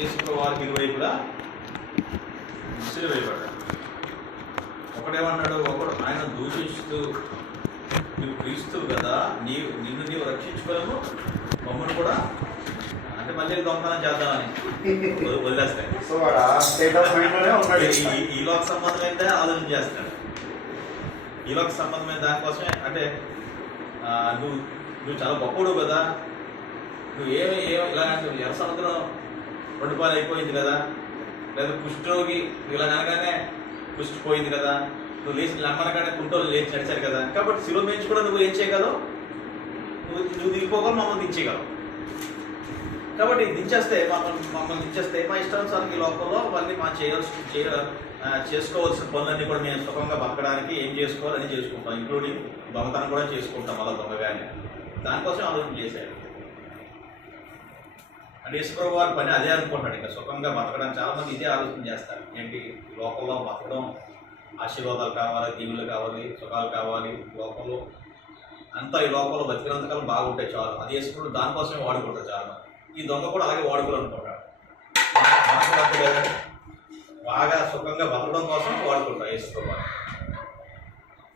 యేసు వారికి ఇరువైపులా సిలువేయబడ్డాడు. ఒకడేమన్నాడు, ఒకడు ఆయన దూషిస్తూ నువ్వు క్రీస్తువు కదా, నిన్ను నీవు రక్షించుకోలేము, మమ్మల్ని కూడా అంటే మళ్ళీ దొంగతనం చేద్దామని వదిలేస్తాయి. ఈ లోక సంబంధమైతే ఆలోచన చేస్తాడు. ఈ లోక సంబంధమైన దానికోసమే అంటే నువ్వు చాలా గొప్పడు కదా, నువ్వు ఏమి ఇలా ఎర్ర సముద్రం 2 పాలు అయిపోయింది కదా, లేదా కుష్ఠరోగి ఇలా అనగానే కుష్టి పోయింది కదా, నువ్వు లేచి నమ్మనగానే కుంటోలు లేచి నడిచారు కదా, కాబట్టి శిలువ మీద కూడా నువ్వు ఏం చేయగలవు, నువ్వు దిగిపోగలవు, మమ్మల్ని దించేయగలవు. కాబట్టి దించేస్తే మమ్మల్ని దించేస్తే మా ఇష్టానుసారం ఈ లోకంలో మళ్ళీ మా చేసుకోవాల్సిన పనులన్నీ కూడా మేము సుఖంగా బతకడానికి ఏం చేసుకోవాలని చేసుకుంటాం, ఇంక్లూడింగ్ దొంగతనం కూడా చేసుకుంటాం మళ్ళీ దొంగగానే. దానికోసం ఆలోచన చేశాడు. అంటే యేసుప్రభు వారి పని అదే అనుకుంటాడు, ఇంకా సుఖంగా బతకడానికి. చాలామంది ఇదే ఆలోచన చేస్తారు, ఏంటి లోకంలో బతకడం, ఆశీర్వాదాలు కావాలి, దీవులు కావాలి, సుఖాలు కావాలి, లోకంలో అంతా ఈ లోకంలో బతికినంతకాలం బాగుంటాయి చాలు, అది యేసుప్రభు దానికోసమే వాడుకుంటారు చాలా. ఈ దొంగ కూడా అలాగే వాడుకోవాలనుకుంటాడు, బాగా సుఖంగా బతకడం కోసం వాడుకుంటారు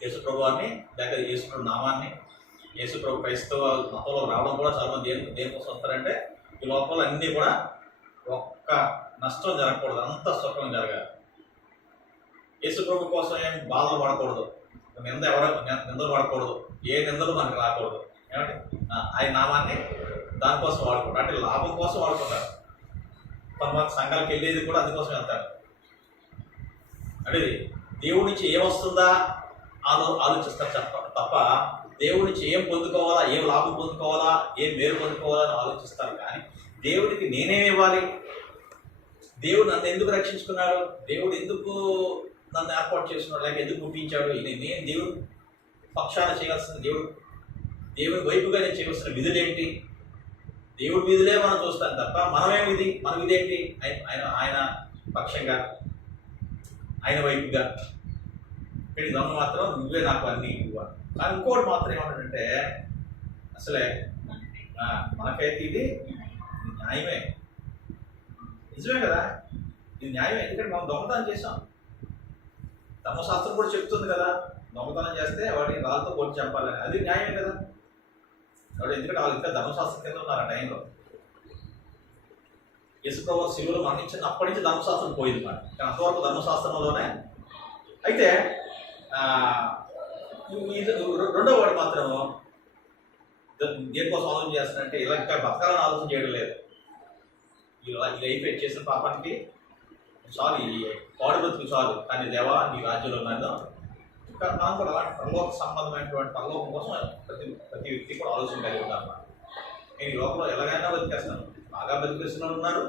యేసుప్రభు వారిని, లేక యేసుప్రభు నామాన్ని. యేసుప్రభు క్రైస్తవ మతంలో రావడం కూడా చాలా మంది దేనికోసం వస్తారంటే ఈ లోపల అన్నీ కూడా ఒక్క నష్టం జరగకూడదు, అంత సుఖం జరగాలి. యేసుప్రభు కోసం ఏం బాధలు పడకూడదు, నిందలు పడకూడదు, ఏ నిందలు మనకు రాకూడదు. ఏమంటే ఆయన నామాన్ని దానికోసం వాడుకుంటారు, అంటే లాభం కోసం వాడుకుంటారు. కొంతమంది సంఘాలకు వెళ్ళేది కూడా అందుకోసం వెళ్తారు. అంటే దేవుడి నుంచి ఏమొస్తుందా ఆలోచిస్తారు తప్ప దేవుడి నుంచి ఏం పొందుకోవాలా, ఏం లాభం పొందుకోవాలా, ఏం మేలు పొందుకోవాలా అని ఆలోచిస్తారు. కానీ దేవుడికి నేనేమి ఇవ్వాలి, దేవుడు నన్ను ఎందుకు రక్షించుకున్నాడు, దేవుడు ఎందుకు నన్ను ఏర్పాటు చేసుకున్నాడు, లేక ఎందుకు పుట్టించాడు, నేను దేవుడు పక్షాన చేయాల్సిన దేవుడి వైపుగా నేను చేయవలసిన విధులేంటి, దేవుడి విధులే మనం చూస్తాం తప్ప మనమేమిది, మన విధేంటి ఆయన పక్షంగా, ఆయన వైపుగా. ఇక్కడ దొంగ మాత్రం నువ్వే నాకు అన్ని ఇవ్వాలి. కానీ ఇంకోటి మాత్రం ఏమంటాడంటే, అసలే మనకైతే ఇది న్యాయమే, నిజమే కదా, ఇది న్యాయమే. ఎందుకంటే మనం దొంగతనం చేసాం, ధర్మశాస్త్రం కూడా చెప్తుంది కదా, దొంగతనం చేస్తే వాటిని రాళ్ళతో కొట్టి చంపాలని, అది న్యాయమే కదా. కాబట్టి ఎందుకంటే వాళ్ళు ఇంకా ధర్మశాస్త్రం కింద ఉన్నారు ఆ టైంలో. యేసుప్రభు శిలువలో మరణించిన అప్పటి నుంచి ధర్మశాస్త్రం పోయింది మాట, కానీ అంతవరకు ధర్మశాస్త్రంలోనే. అయితే రెండో వాడు మాత్రం దేనికోసం ఆలోచన చేస్తానంటే ఇలా ఇంకా బతకాలని ఆలోచన చేయడం లేదు. ఇలా అయిపోయి చేసిన పాపానికి చాలు, ఈ పాడు బ్రతుకు చాలు, కానీ దేవా నీ రాజ్యంలో ఉన్నాను. ఇంకా నాకు కూడా అలాంటి పరలోక సంబంధమైనటువంటి పరలోకం కోసం ప్రతి వ్యక్తి కూడా ఆలోచన కలిగి ఉంటాను. నేను ఈ లోకంలో ఎలాగైనా బతికేస్తాను, బాగా బతికేసిన వాళ్ళు ఉన్నారు,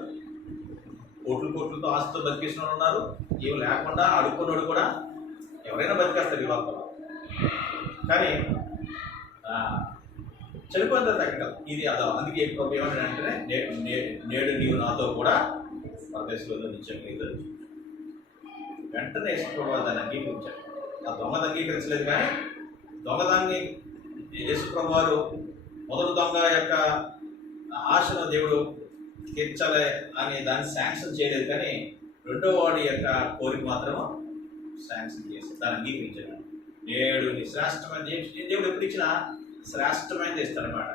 కోట్లతో ఆస్తితో బతికేసిన వాళ్ళు ఉన్నారు, ఏమి లేకుండా అడుక్కున్నాడు కూడా ఎవరైనా బతికేస్తారు ఈ లోకంలో. కానీ చనిపోయిన తర్వాత ఎక్కడ ఇది అదో. అందుకే ఇప్పుడు ఏమంటాడంటే నేడు నీవు నాతో కూడా పరదేశంలో నిత్యం లేదు. వెంటనే యేసుప్రభు దాన్ని అంగీకరించాడు. ఆ దొంగ అంగీకరించలేదు, కానీ దొంగదాన్ని యేసుప్రభు వారు మొదటి దొంగ యొక్క ఆశను దేవుడు తీర్చాలి అని దాన్ని శాంక్షన్ చేయలేదు, కానీ రెండో వాడి యొక్క కోరిక మాత్రం శాంక్షన్ చేసి దాన్ని అంగీకరించాడు. నేడు నీ శ్రేష్టమైన దేవుడు ఎప్పుడు ఇచ్చినా శ్రేష్టమైనది ఇస్తాడనమాట.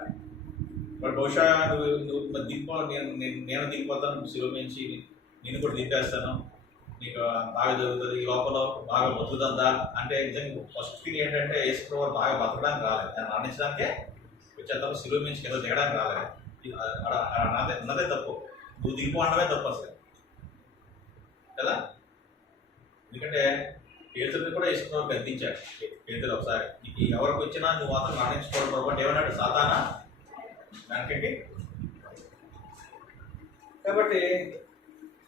బట్ బహుశా నువ్వు నేను దిగిపోతాను, శిలువ నుంచి నేను కూడా దింపేస్తాను, నీకు బాగా జరుగుతుంది, ఈ లోపల బాగా బతుకుతుందా అంటే నిజంగా ఫస్ట్ థింగ్ ఏంటంటే యేసుప్రభు బాగా బతకడానికి రాలేదు, దాన్ని మరణించడానికే వచ్చేద్దాం, శిలువ నుంచి కింద దిగడానికి రాలేదు. అన్నదే తప్పు, నువ్వు దిగిపోవడమే తప్పు అసలు కదా. ఎందుకంటే పేతురుని కూడా యేసుప్రభు గద్దించాడు. పేతురు ఒకసారి నీకు ఎవరికి వచ్చినా నువ్వు మాత్రం మరణించుకోవడం పొరపాటు ఏమన్నాడు, సాతానా దానికంటే. కాబట్టి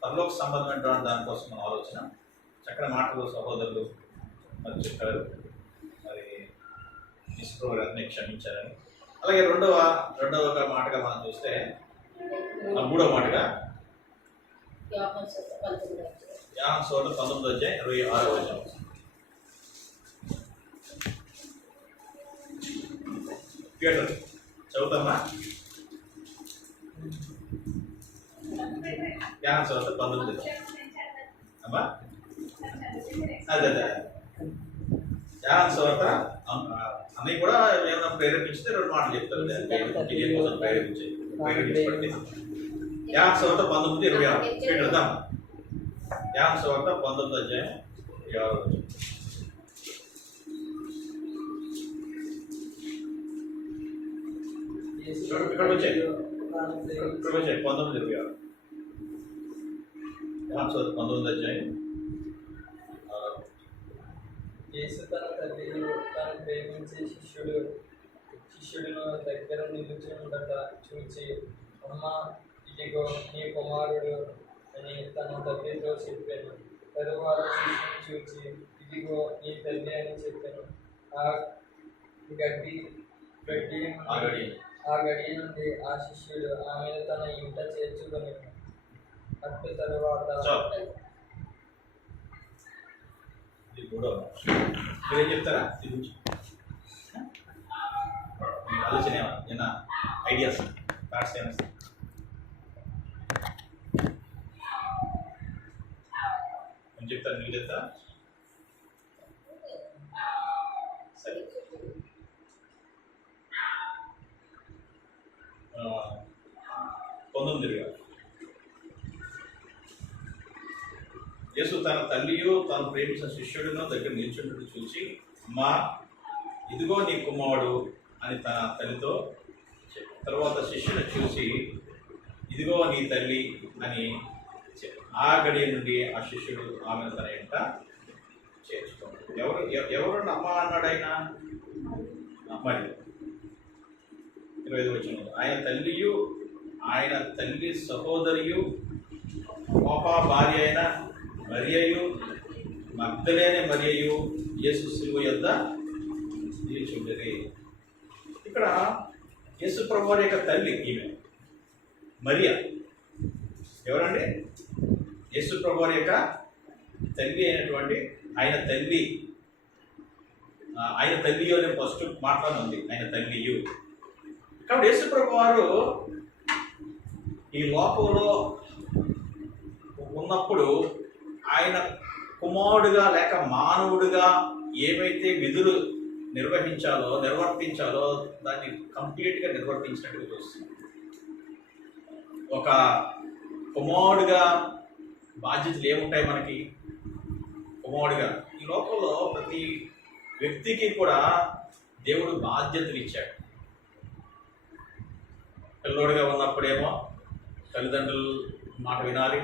పరలోక సంబంధమైన దానికోసం మన ఆలోచన. చక్కని మాటలు సహోదరులు మరి చెప్పారు, మరి యేసుప్రభు గారిని క్షమించారని. అలాగే రెండవ మాటగా మనం చూస్తే, మూడవ మాటగా యోహాను సువార్త 19:26 చదువుతామా? యోహాను సువార్త 19 అమ్మా అదే యోహాను సువార్త అన్నీ కూడా ఏమైనా ప్రేరేపించితే 2 మాటలు చెప్తారు కోసం ప్రేరేపించబట్టి యోహాను సువార్త 19:26 పెడదాం. యోహాను సువార్త 19:26 ఇక్కడ వచ్చాయి 19:26 యోహాను సువార్త 19:26 యేసు తన తల్లిని తాను ప్రేమించే శిష్యుడును దగ్గర నిలుచుండట చూచి, అమ్మ ఇదిగో నీ కుమారుడు అని తన తల్లితో చెప్పాను. తరువాత శిష్యుని చూచి, ఇదిగో నీ తల్లి అని చెప్పాను. ఆ గడి నుండి ఆ శిష్యుడు ఆమెను తన ఇంట చేర్చుకొని అటు తరువాత మీరేం చెప్తారా? ఆలోచన ఏమన్నా ఐడియాస్ థాట్స్ ఏమైనా చెప్తారు? మీరు చెప్తారా? సరే 19 యేసు తన తల్లియు తాను ప్రేమించిన శిష్యుడినో దగ్గర నిల్చుంటూ చూసి, అమ్మా ఇదిగో నీ కుమారుడు అని తన తల్లితో చెప్పాడు. తర్వాత శిష్యుని చూసి, ఇదిగో నీ తల్లి అని చెప్పాడు. ఆ గడియ నుండి ఆ శిష్యుడు ఆమెను తన ఇంట చేర్చుకోండి. ఎవరు అమ్మ అన్నాడు ఆయన? మరి 25 వచనం, ఆయన తల్లియు ఆయన తల్లి సహోదరియు పాపా భార్య అయిన మరియయు మగ్దలేనే మరియయు యేసు శిలువ యొద్ద నిలిచుండేది. ఇక్కడ యేసు ప్రభువారి యొక్క తల్లి ఈమె మరియా. ఎవరండి? యేసు ప్రభువారి యొక్క తల్లి అయినటువంటి ఆయన తల్లియు అని ఫస్ట్ మాట్లాడుతుంది. ఆయన తల్లియు. కాబట్టి యేసు ప్రభువారు ఈ లోకంలో ఉన్నప్పుడు ఆయన కుమారుడుగా లేక మానవుడిగా ఏవైతే విధులు నిర్వర్తించాలో దాన్ని కంప్లీట్గా నిర్వర్తించినట్టు చూస్తుంది. ఒక కుమారుడుగా బాధ్యతలు ఏముంటాయి మనకి? కుమారుడుగా ఈ లోకంలో ప్రతి వ్యక్తికి కూడా దేవుడు బాధ్యతలు ఇచ్చాడు. పిల్లోడుగా ఉన్నప్పుడేమో తల్లిదండ్రుల మాట వినాలి.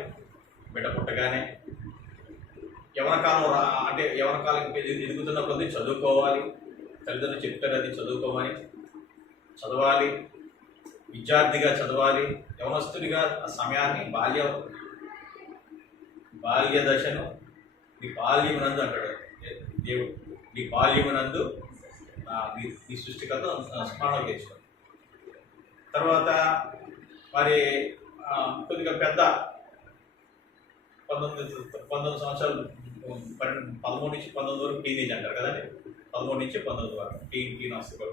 బిడ్డ పుట్టగానే యవన కాలం ఎదుగుతున్న కొద్ది చదువుకోవాలి. తల్లిదండ్రులు చెప్తారు అది చదువుకోమని, చదవాలి. విద్యార్థిగా చదవాలి. యవనస్తుడిగా ఆ సమయాన్ని బాల్య దశను నీ బాల్యమునందు అంటాడు దేవుడు. నీ బాల్యమునందు నీ సృష్టికర్త స్మరణ చేసుకో. తర్వాత మరి కొద్దిగా పెద్ద 19 సంవత్సరాలు 13 నుంచి 19 వరకు టీనేజ్ అంటారు కదండి. 13 నుంచి 19 వరకు టీన్ వస్తుంది.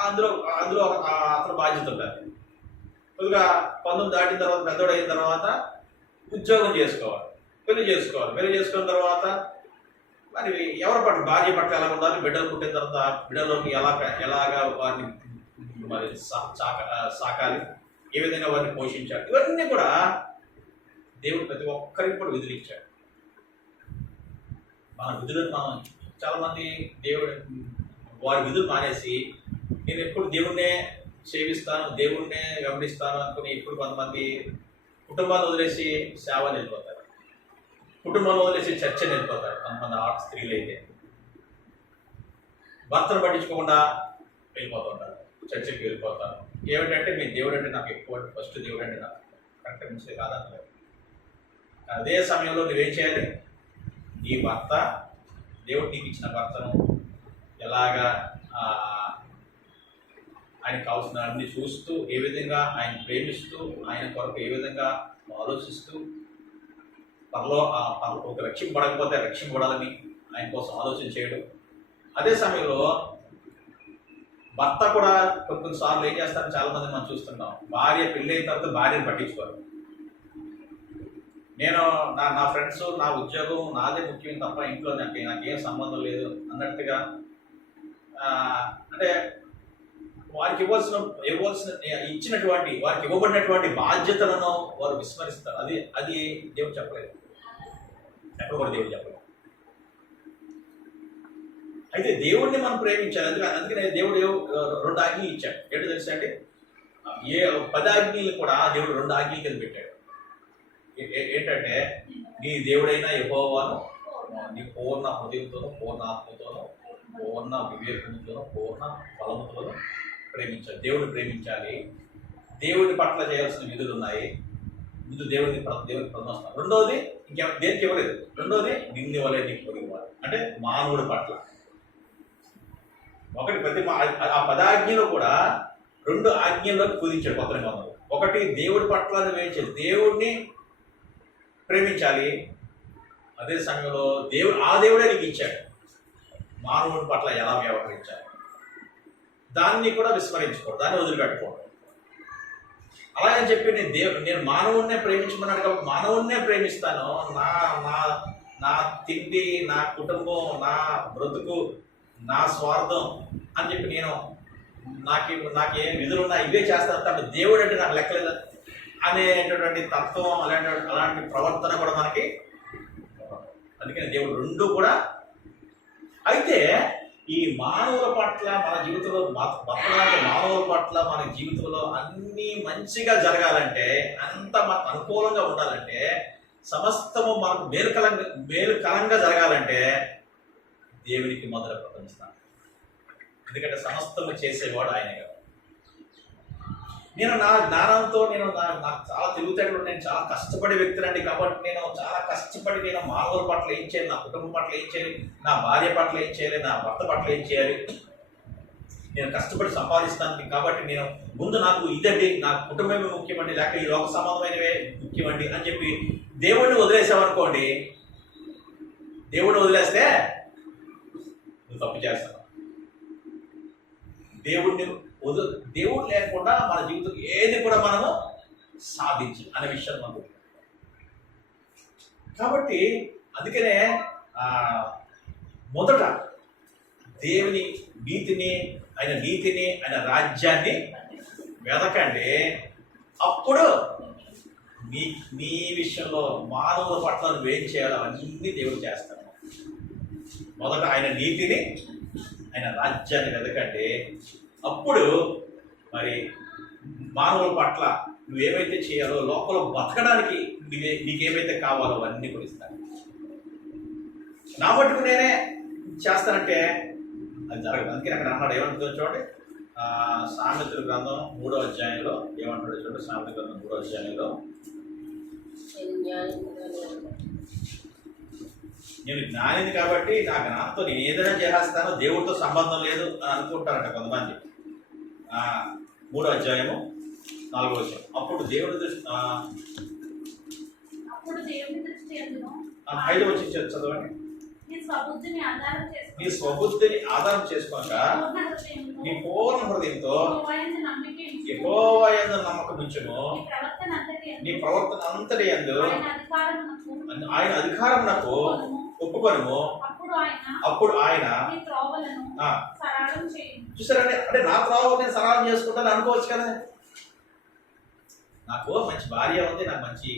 అందులో అతను బాధ్యత ఉంటారు. కొద్దిగా 19 దాటిన తర్వాత పెద్దోడు అయిన తర్వాత ఉద్యోగం చేసుకోవాలి, పెళ్లి చేసుకున్న తర్వాత మరి ఎవరి పట్ల భార్య పట్ల ఎలా ఉండాలి, బిడ్డలు పుట్టిన తర్వాత బిడ్డలోకి ఎలాగా వారిని మరి సాకాలి, ఏ విధంగా వారిని పోషించాలి, ఇవన్నీ కూడా దేవుడు ప్రతి ఒక్కరికి కూడా విధులు ఇచ్చాడు. మన విధులను మనం చాలామంది దేవుడు వారి విధులు మానేసి నేను ఎప్పుడు దేవుణ్ణే సేవిస్తాను, దేవుణ్ణే గమనిస్తాను అనుకుని ఇప్పుడు కొంతమంది కుటుంబాన్ని వదిలేసి సేవని వెళ్ళిపోతారు, కుటుంబాన్ని వదిలేసి చర్చని వెళ్ళిపోతారు. కొంతమంది స్త్రీలు అయితే భర్తను పట్టించుకోకుండా వెళ్ళిపోతుంటారు, చర్చకి వెళ్ళిపోతారు. ఏమిటంటే మీ దేవుడు అంటే నాకు ఎక్కువ, ఫస్ట్ దేవుడు అంటే నాకు కరెక్ట్ మంచిది కాదనలేదు. అదే సమయంలో నువ్వేం చేయాలి? నీ భర్త, దేవుడు నీకు ఇచ్చిన భర్తను ఎలాగా ఆయనకు కావాల్సిన అన్ని చూస్తూ, ఏ విధంగా ఆయన ప్రేమిస్తూ, ఆయన కొరకు ఏ విధంగా ఆలోచిస్తూ, ఒక రక్షింపబడకపోతే రక్షింపబడాలని ఆయన కోసం ఆలోచన చేయడం. అదే సమయంలో భర్త కూడా కొన్నిసార్లు ఏం చేస్తారని చాలామంది మనం చూస్తున్నాం, భార్య పెళ్ళైన తర్వాత భార్యను పట్టించుకోరు. నేను నా ఫ్రెండ్స్, నా ఉద్యోగం నాదే ముఖ్యం తప్ప ఇంట్లో నాకేం సంబంధం లేదు అన్నట్టుగా అంటే వారికి ఇచ్చినటువంటి వారికి ఇవ్వబడినటువంటి బాధ్యతలను వారు విస్మరిస్తారు. అది దేవుడు చెప్పలేదు, ఎక్కడ కూడా దేవుడు చెప్పలేదు. అయితే దేవుడిని మనం ప్రేమించాలి. అందుకనే దేవుడు 2 ఆజ్ఞలు ఇచ్చాడు. ఏంటో తెలుసా అండి, 10 ఆజ్ఞలు కూడా దేవుడు 2 ఆజ్ఞల కింద పెట్టాడు. ఏంటంటే నీ దేవుడైన యెహోవాను నీ పూర్ణ హృదయంతోనూ, పూర్ణ ఆత్మతోనూ, పూర్ణ వివేకంతోనూ, పూర్ణ బలముతోనూ ప్రేమించాలి. దేవుడిని ప్రేమించాలి. దేవుడి పట్ల చేయాల్సిన విధులు ఉన్నాయి. ముందు దేవుడికి ప్రథమ స్థానం. రెండోది దేనికి ఇవ్వలేదు. రెండోది నిన్ను వలే నీకు పొరుగువాడు, అంటే మానవుడి పట్ల. ఒకటి ఆ 10 ఆజ్ఞలు కూడా 2 ఆజ్ఞల్లోకి కుదించాడు కొత్త నిబంధనలు. ఒకటి దేవుడి పట్ల వేయించాలి, దేవుడిని ప్రేమించాలి. అదే సమయంలో దేవుడే నీకు ఇచ్చాడు మానవుడి పట్ల ఎలా వ్యవహరించాలి. దాన్ని కూడా విస్మరించుకోవడం, దాన్ని వదిలిపెట్టుకోవడం. అలాగని చెప్పి నేను మానవుడినే ప్రేమించమన్నాడు కాబట్టి మానవుడినే ప్రేమిస్తాను, నా తిండి, నా కుటుంబం, నా బ్రతుకు, నా స్వార్థం అని చెప్పి నాకేం విధులు ఉన్నా ఇవే చేస్తాను తప్ప దేవుడు అంటే నాకు లెక్కలేదు అనేటటువంటి తత్వం, అలాంటి ప్రవర్తన కూడా మనకి. అందుకని దేవుడు 2 కూడా. అయితే ఈ మానవుల పట్ల మన జీవితంలో బతకడానికి, మానవుల పట్ల మన జీవితంలో అన్నీ మంచిగా జరగాలంటే, అంత మనకు అనుకూలంగా ఉండాలంటే, సమస్తము మనకు మేలుకరంగా జరగాలంటే దేవునికి మొదట ప్రపంచుతాను. ఎందుకంటే సమస్తము చేసేవాడు ఆయన కదా. నేను నా జ్ఞానంతో నాకు చాలా తెలివితేటలు, నేను చాలా కష్టపడే వ్యక్తినండి. కాబట్టి నేను చాలా కష్టపడి మానవుల పట్ల ఏం చేయాలి, నా కుటుంబం పట్ల ఏం చేయాలి, నా భార్య పట్ల ఏం చేయాలి, నా భర్త పట్ల ఏం చేయాలి, నేను కష్టపడి సంపాదిస్తాను. కాబట్టి ముందు నాకు ఇదండి, నా కుటుంబమే ముఖ్యమండి, లేక ఈ లోక సంబంధమైనవే ముఖ్యమండి అని చెప్పి దేవుడిని వదిలేసామనుకోండి, దేవుడిని వదిలేస్తే నువ్వు తప్పు చేస్తావు. దేవుడు లేకుండా మన జీవితం ఏది కూడా మనము సాధించం అనే విషయం మనకు. కాబట్టి అందుకనే మొదట దేవుని నీతిని, ఆయన రాజ్యాన్ని వెదకండి. అప్పుడు నీ విషయంలో మానవుల పట్ల నువ్వేం చేయాలో అవన్నీ దేవుడు చేస్తాడు. మొదట ఆయన నీతిని, ఆయన రాజ్యాన్ని వెదకండి. అప్పుడు మరి మానవుల పట్ల నువ్వేమైతే చేయాలో, లోపల బతకడానికి నీకేమైతే కావాలో అవన్నీ కూడా ఇస్తాను. నా మటుకు నేనే చేస్తానంటే అది జరగదు. అందుకని అక్కడ అన్నాడు, ఏమంటుందో చూడండి, సామెతల గ్రంథం 3వ అధ్యాయంలో ఏమంటాడో చూడండి. సామెతల గ్రంథం 3వ అధ్యాయంలో, నేను జ్ఞానిని కాబట్టి నా జ్ఞానంతో నేను ఏదైనా చేస్తానో దేవుడితో సంబంధం లేదు అని అనుకుంటారంట కొంతమంది. 3వ అధ్యాయము 4వ వచనం. అప్పుడు దేవుడి దృష్టి 5వ వచనం చదవండి. నీ స్వబుద్ధిని ఆధారం చేసుకోక నీ పూర్ణ హృదయంతో యెహోవా యందు నమ్మకం ఉంచుము. నీ ప్రవర్తన అంతటి యందు ఆయన అధికారమునకు ఒప్పుకొనుము. అప్పుడు ఆయన చూసారండి, అంటే నా త్రోవ నేను సరళం చేసుకుంటాను అనుకోవచ్చు కదా. నాకు మంచి భార్య ఉంది, నాకు మంచి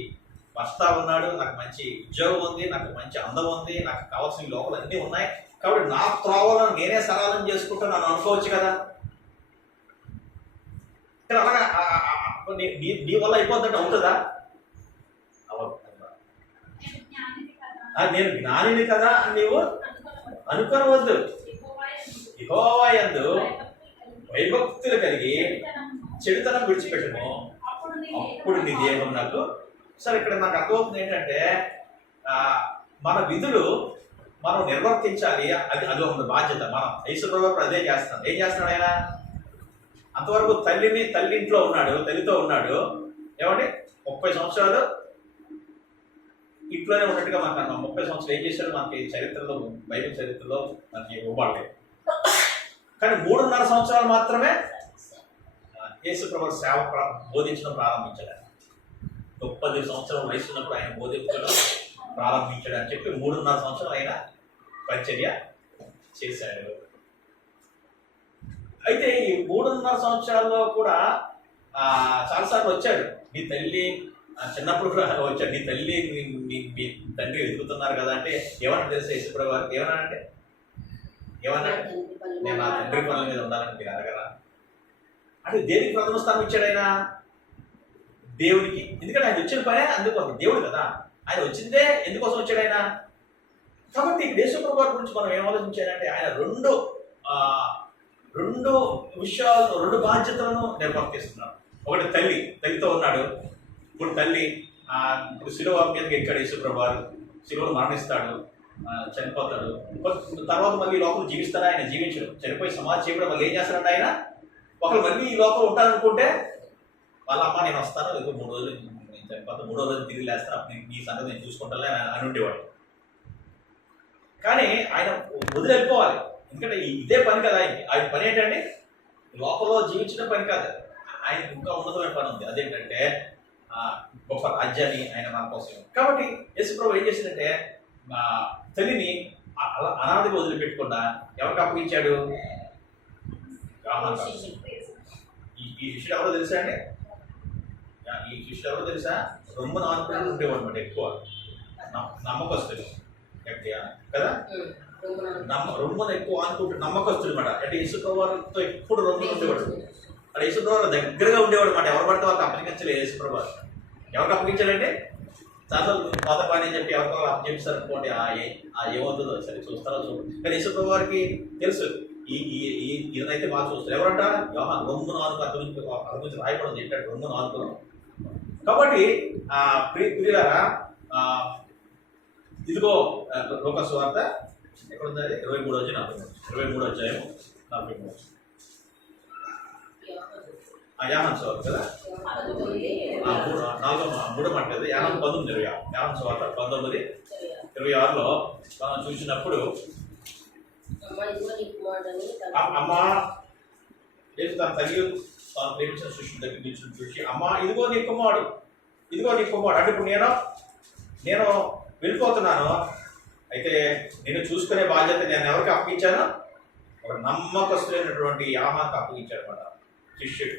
భర్త ఉన్నాడు, నాకు మంచి ఉద్యోగం ఉంది, నాకు మంచి అందం ఉంది, నాకు కావాల్సిన లోపల అన్నీ ఉన్నాయి, కాబట్టి నా త్రోవలను నేనే సరళం చేసుకుంటాను అని అనుకోవచ్చు కదా. అలాగా నీ వల్ల అయిపోతుందంటే అవుతుందా? నేను జ్ఞానిని కదా అని నీవు అనుకోవద్దు. యెహోవా యందు భయభక్తులు కలిగి చెడుతనం విడిచిపెట్టుము, అప్పుడు నీ దేహం నాకు. సరే, ఇక్కడ నాకు అర్థమవుతుంది ఏంటంటే మన విధులు మనం నిర్వర్తించాలి. అది ఒక బాధ్యత. మనం యేసుప్రభువు అదే చేస్తాం. ఏం చేస్తున్నాడు ఆయన? అంతవరకు తల్లింట్లో ఉన్నాడు, తల్లితో ఉన్నాడు. ఏమండి, 30 సంవత్సరాలు ఇంట్లోనే ఉన్నట్టుగా మనకు అన్నాం. 30 సంవత్సరాలు ఏం చేశాడు మనకి చరిత్రలో, బైబిల్ చరిత్రలో మనకి ఇవ్వబడలేదు. కానీ 3.5 సంవత్సరాలు మాత్రమే యేసుప్రభువు సేవ బోధించడం ప్రారంభించాడు. 30 సంవత్సరాల వయసు ఉన్నప్పుడు ఆయన బోధించడం ప్రారంభించాడు అని చెప్పి 3.5 సంవత్సరాలు ఆయన పరిచర్య చేశాడు. అయితే ఈ 3.5 సంవత్సరాల్లో కూడా చాలాసార్లు వచ్చాడు. నీ తల్లి చిన్నప్పుడు కూడా వచ్చాడు. నీ తల్లి మీ తండ్రి వెతుకుతున్నారు కదా అంటే ఏమన్నా తెలుసా యేసుప్రభు వారికి? ఏమన్నానంటే నేను నా తండ్రి పనుల మీద ఉండాలని మీరు అడగరా అంటే దేనికి ప్రథమ స్థానం ఇచ్చాడు ఆయన? దేవుడికి. ఎందుకంటే ఆయన వచ్చిన పనే అందుకోసం, దేవుడు కదా ఆయన వచ్చిందే ఎందుకోసం వచ్చాడు ఆయన. కాబట్టి యేసుప్రభు వారి గురించి మనం ఏం ఆలోచించాలంటే ఆయన రెండు విషయాలు, 2 బాధ్యతలను నిర్వర్తిస్తున్నాడు. ఒకటి తల్లితో ఉన్నాడు. ఇప్పుడు తల్లి ఇప్పుడు శిలువ మీదకి ఎక్కాడు యేసుప్రభు వారు, శిలువను మరణిస్తాడు, చనిపోతాడు. తర్వాత మళ్ళీ ఈ లోపల జీవిస్తాడా? ఆయన జీవించడు. చనిపోయి సమాధి చేయడం మళ్ళీ ఏం చేస్తాడంటే ఆయన ఒకరు మళ్ళీ ఈ లోపల ఉంటారనుకుంటే వాళ్ళ అమ్మ నేను వస్తాను, ఇంకో 3 రోజులు నేను చనిపోతాను, 3వ రోజు తిరిగి లేస్తాను, అప్పుడు నీ సంగతి నేను చూసుకుంటాను అని ఉండేవాడు. కానీ ఆయన వదిలి వెళ్ళిపోవాలి. ఎందుకంటే ఇదే పని కదా ఆయన పని ఏంటంటే లోపల జీవించడం పని కాదు. ఆయన ఇంకా ఉన్నతమైన పని ఉంది. అదేంటంటే గొప్ప రాజ్యాన్ని ఆయన మన కోసం. కాబట్టి యేసుప్రభు ఏం చేసిందంటే తల్లిని అలా అనాదిగా వదిలిపెట్టకుండా ఎవరికి అప్పగించాడు? ఈ శిష్యుడు ఎవరో తెలుసా అండి? ఈ శిష్యుడు ఎవరో తెలుసా? రొమ్మును ఆనుకుని ఉండేవాడు అనమాట. ఎక్కువ నమ్మకస్తుడు కదా, రొమ్మును ఎక్కువ ఆనుకుంటాడు, నమ్మకస్తుడు అనమాట. అంటే యేసుప్రభు వారితో ఎప్పుడు రొమ్మును ఉండేవాడు. అక్కడ యేసుప్రభు వారు దగ్గరగా ఉండేవాడు అనమాట. ఎవరు పడితే వాళ్ళకి అప్పగించలేదు యేసుప్రభు వారు. ఎవరికి అప్పగించాడంటే చాలా పాత పని అని చెప్పి ఎవరికో అప్పచెప్పారు అనుకోండి, ఏమవుతుందో సరే చూస్తారో చూడండి. కానీ యేసుప్రభు వారికి తెలుసు ఇదైతే బాగా చూస్తారు. ఎవరంట? యోహాను రొమ్మును ఆనుకు అర్థం గురించి రాయకూడదు ఏంటంటే రొమ్మును ఆనుకున్నాం. కాబట్టి ప్రియులారా ఇదిగో లూకా సువార్త ఎక్కడుంది? 23వ అధ్యాయం 23వ అధ్యాయం 43. యాహాను సువార్త కదా, 3వ మాట కదా, యాహాను 19:20. యాహాను సువార్త 19:26లో మనం చూసినప్పుడు అమ్మ లేదు తన తల్లి తాను ప్రేమించిన శిష్యుడి దగ్గర నుంచి చూసి అమ్మ ఇదిగో నీ కుమారుడు, ఇదిగో నీ కుమారుడు. అంటే ఇప్పుడు నేను వెళ్ళిపోతున్నాను, అయితే నేను చూసుకునే బాధ్యత నేను ఎవరికి అప్పగించాను? ఒక నమ్మకస్తులైనటువంటి యాహానికి అప్పగించాడు అనమాట. శిష్యుడు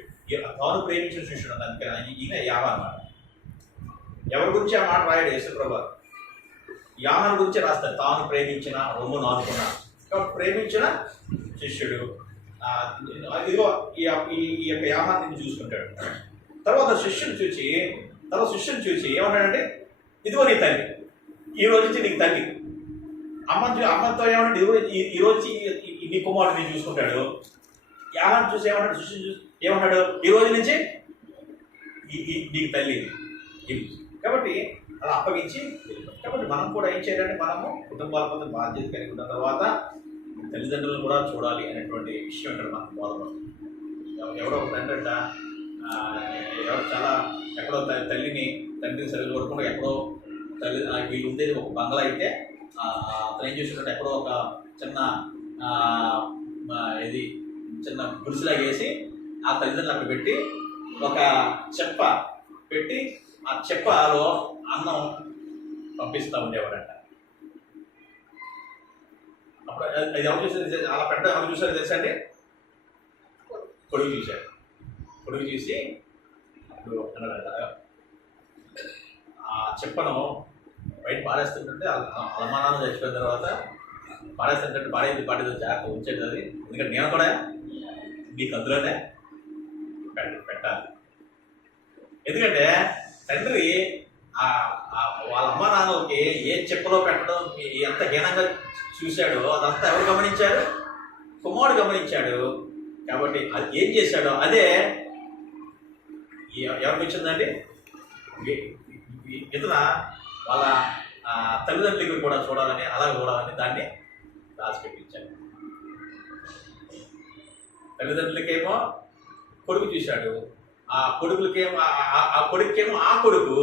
తాను ప్రేమించిన శిష్యుడు అందుకని ఈయన యాహా అన్నమాట. ఎవరి గురించి ఆ మాట రాయడు యేసుప్రభు వారు? యాహాను గురించి రాస్తాడు. తాను ప్రేమించిన రొమ్మును ఆనుకున్న, ప్రేమించిన శిష్యుడు ఇదిగో ఈ యొక్క యాహాన్ని చూసుకుంటాడు. తర్వాత శిష్యుని చూసి ఏమన్నాడంటే ఇదిగో నీ తల్లి, ఈ రోజు నుంచి నీకు తల్లి. అమ్మతో ఏమన్నాడు? ఈ రోజు నీ కుమారుడు నేను చూసుకుంటాడు. యాహాన్ని చూసి ఏమన్నాడు? శిష్యుని చూసి ఏమన్నాడు? ఈ రోజు నుంచి నీకు తల్లి. కాబట్టి అలా అప్పగించి, కాబట్టి మనం కూడా ఏం చేయాలంటే మనము కుటుంబాల మీద బాధ్యత కలిగి ఉన్న తర్వాత తల్లిదండ్రులను కూడా చూడాలి అనేటువంటి విషయం ఇక్కడ మనకు బోధపడుతుంది. ఎవరో ఒక తండ్రి అంట ఎవరు చాలా ఎక్కడో తండ్రిని సరిగ్గా కొడుకుండా ఎక్కడో తల్లి వీళ్ళు ఉండేది ఒక బంగ్లా అయితే అతను ఏం చేసినట్టు ఎక్కడో ఒక చిన్న గుడిసెలాగా వేసి ఆ తల్లిదండ్రులు అక్కడ పెట్టి ఒక చెప్ప పెట్టి ఆ చెప్పలో అన్నం పంపిస్తూ ఉండేవాడంట. అప్పుడు అది ఎవరు చూసారు? అలా పెట్ట ఎవరు చూసారో తెలుసా అండి? కొడుకు చూశాడు. కొడుకు చూసి అప్పుడు అన్నాడంట ఆ చెప్పను బయట పాడేస్తుంటే అలమానాన్ని చచ్చిపోయిన తర్వాత పాడేస్తుంటే పాడేది జాగ్రత్త ఉంచేది అది. ఎందుకంటే నేను కూడా నీకు అందులోనే పెట్టాలి. ఎందుకంటే తండ్రి వాళ్ళ అమ్మ నాన్నలకి ఏ చెప్పలో పెట్టడం ఎంత హీనంగా చూశాడో అదంతా ఎవరు గమనించాడు? కుమారుడు గమనించాడు. కాబట్టి అది ఏం చేశాడో అదే ఎవరికి వచ్చిందండి? ఇతన వాళ్ళ తల్లిదండ్రులకి కూడా చూడాలని, అలాగే చూడాలని దాన్ని దాచిపెట్టించాడు. తల్లిదండ్రులకేమో కొడుకు చూశాడు, ఆ కొడుకులకేమో ఆ కొడుకుకేమో ఆ కొడుకు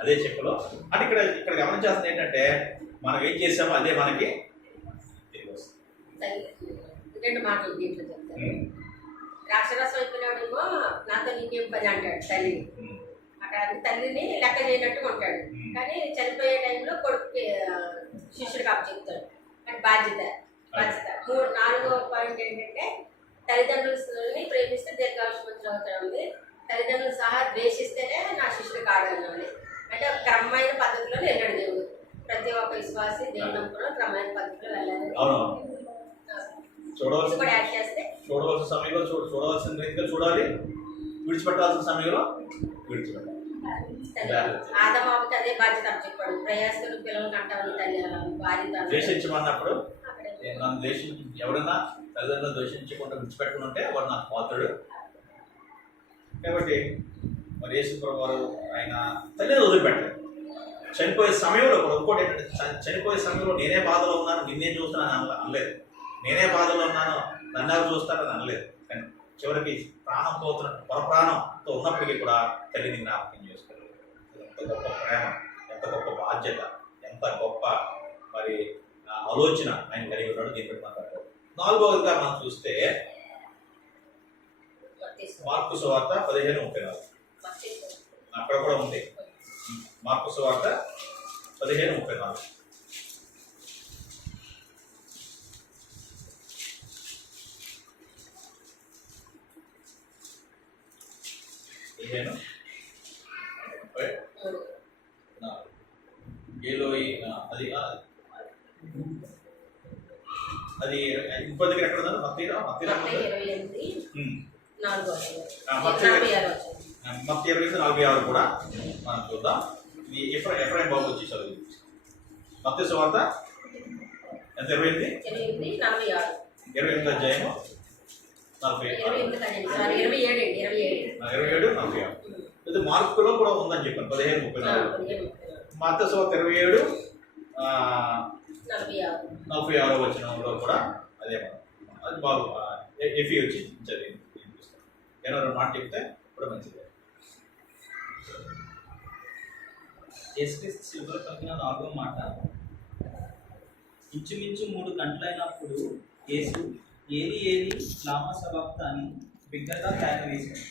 అదే చెప్పలో. అంటే ఇక్కడ గమనించాల్సింది ఏంటంటే మనం ఏం చేసామో అదే మనకి తిరిగి వస్తుంది. 2 మాటలు దీంట్లో చెప్తాను. ద్రాక్షరసం అయిపోయినాడేమో నాతో నీకేం పని అంటాడు తల్లి. అక్కడ తల్లిని లెక్క చేయనట్టుగా ఉంటాడు. కానీ చనిపోయే టైంలో కొడుకు శిష్యుడికి అప్పచెప్తాడు. అంటే బాధ్యత. నాలుగో పాయింట్ ఏంటంటే తల్లిదండ్రులని ప్రేమిస్తే దీర్ఘాయుష్మంతులు అవుతాడు. తల్లిదండ్రులు సహా ద్వేషిస్తేనే నా శిష్యుడు కాడన్నాడు. అంటే క్రమమైన పద్ధతిలో వెళ్ళాడు దేవుడు. ప్రతి ఒక్క విశ్వాసి దేవుడు నమ్ముకున్న క్రమమైన పద్ధతిలో వెళ్ళాలి. చూడవలసిన సమయంలో చూడవలసిన రీతిగా చూడాలి, విడిచిపెట్టాల్సిన సమయంలో విడిచిపెట్టాలి. ఆదమావుకి అదే బాధ్యత చెప్పాడు. ప్రయాసలు పిల్లలకి అంటారు తల్లి భార్య ద్వేషించమన్నప్పుడు నన్ను ద్వేషించి ఎవరైనా తల్లిదండ్రులు ద్వేషించకుండా విడిచిపెట్టుకుని ఉంటే వాడు నాకు పాత్రుడు. కాబట్టి మరి యేసు ప్రభువు వారు ఆయన తల్లిని వదిలిపెట్టారు. చనిపోయే సమయంలో కూడా ఇంకోటి ఏంటంటే చనిపోయే సమయంలో నేనే బాధలో ఉన్నాను, నిన్నే చూస్తున్నాను అనలేదు. నేనే బాధలో ఉన్నాను, నన్ను ఎవరు చూస్తారని అనలేదు. కానీ చివరికి ప్రాణం పోతున్న పరప్రాణంతో ఉన్నప్పటికీ కూడా తల్లిని జ్ఞాపకం చేసుకోలేదు. ఎంత గొప్ప ప్రేమ, ఎంత గొప్ప బాధ్యత, ఎంత గొప్ప మరి ఆలోచన ఆయన కలిగి ఉన్నాడు. దీన్ని బట్టి మాట్లాడారు. నాలుగవదిగా మనం చూస్తే మార్కు సువార్త 15:34 అక్కడ కూడా ఉంది. మార్కు సువార్త 15:34 అది ఇంకో దగ్గర ఎక్కడ ఉన్నారు? మత్తయి 28:46 కూడా మనం చూద్దాం. ఇది ఎఫ్రాయిం బాబు వచ్చి చదువు. మత్తయి సువార్త ఎంత 28 అధ్యాయము 27:46. ఇది మార్కులో కూడా ఉందని చెప్పాను 15:34. మత్తయి సువార్త 27:46 వచనంలో కూడా అదే అది బాబు ఎఫీ వచ్చి చదివి ఏమన్నా మాట చెప్తే కూడా మంచిది. యేసుక్రీస్తు శిలువలో పలికిన 4వ మాట. ఇంచుమించు 3 గంటలైనప్పుడు యేసు ఏలి ఏలి లామా సబక్తాని బిగ్గరగా కేక వేశాడు.